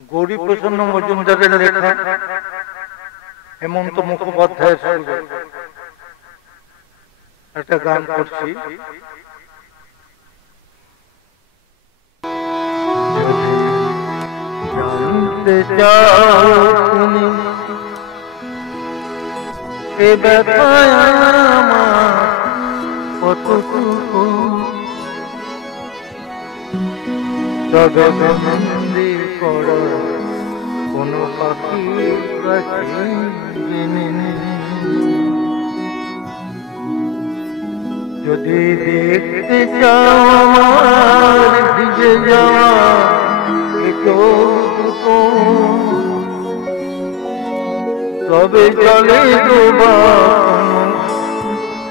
গৌরীপ্রসন্ন মজুমদারের লেখা হেমন্ত মুখোপাধ্যায়ের সুরে একটা গান করছি। জানতে চাও তুমি এ ব্যথায় আমার কতটুকু, তবে বন্দি করো কোনো পাখির কাছে জেনে যদি দেখতে চাও আমার ভিজে যাওয়া একটু, তবে জলে ডোবা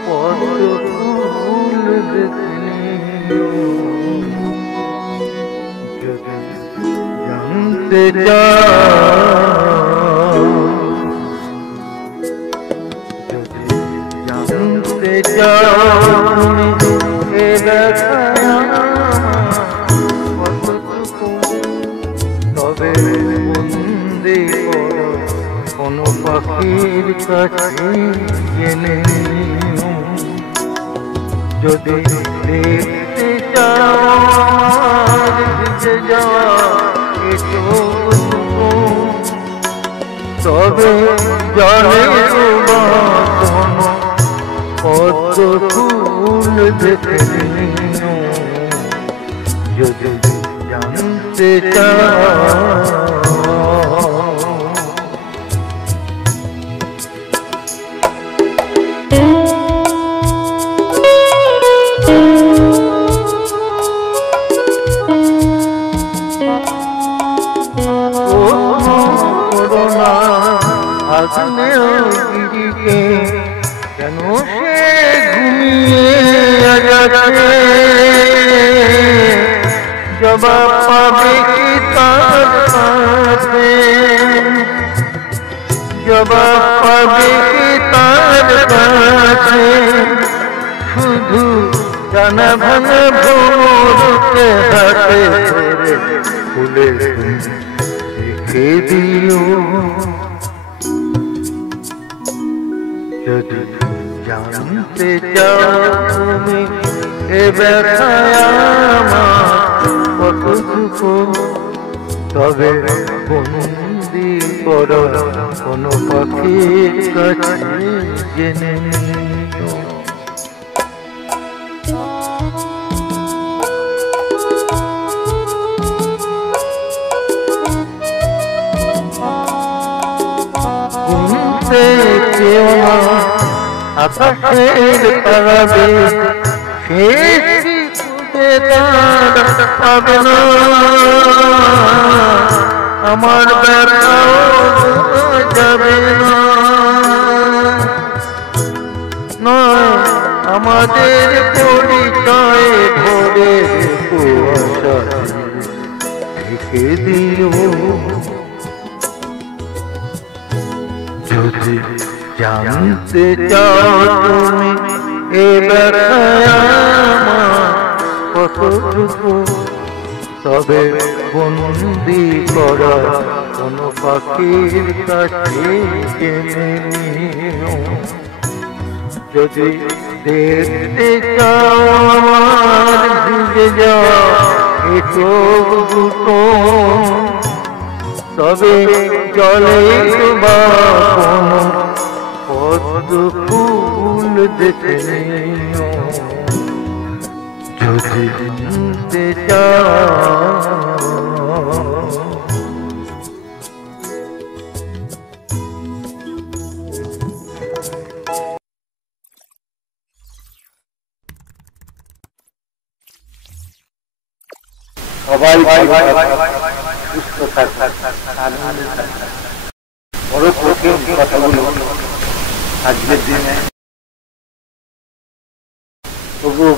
পদ্ম ফুল দেখে যদি জানতে চাও, যদি জানতে চাও তুমি এ ব্যথায় কতটুকু, তবে বন্দি করো কোনো পাখির কাছে জেনে যদি দেখতে চাও আমার ভিজে যাওয়া একটু, তবে জলে ডোবা কোনো পদ্ম ফুল দেখে যদি জানতে চাও। কেন সে ঘুমিয়ে যাচ্ছে, জবাব পাবে কি তার কাছে, জবাব পাবে কি তার কাছে, শুধু জানা ভাঙা ভোরকে হাতে ধরে খুলে রেখে দিও যদি জানতে চাও তুমি এ ব্যথায় আমার কতটুকু, তবে বন্দি করো কোনো পাখির কাছে জেনে নিও। কেউ না আকাশের তারাবে শেষ খুঁজে পাবে না, আমার ব্যথাও যাবে না, নয় আমাদের পরিচয় ভরে কুয়াশা রেখে দিও যদি জানতে চাও তুমি এ ব্যথায় আমার কতটুকু, তবে বন্দি করা কোনো পাখির কাছে জেনে নিও যদি দেখতে চাও আমার ভিজে যাওয়া একটু দুটো, তবে জলে ডোবা কোনো পদ্ম ফুল দেখে নিও যদি জানতে চাও। সবাই সুস্থ থাকবে, বড় কঠিন কথাগুলো আজকের দিনে তবুও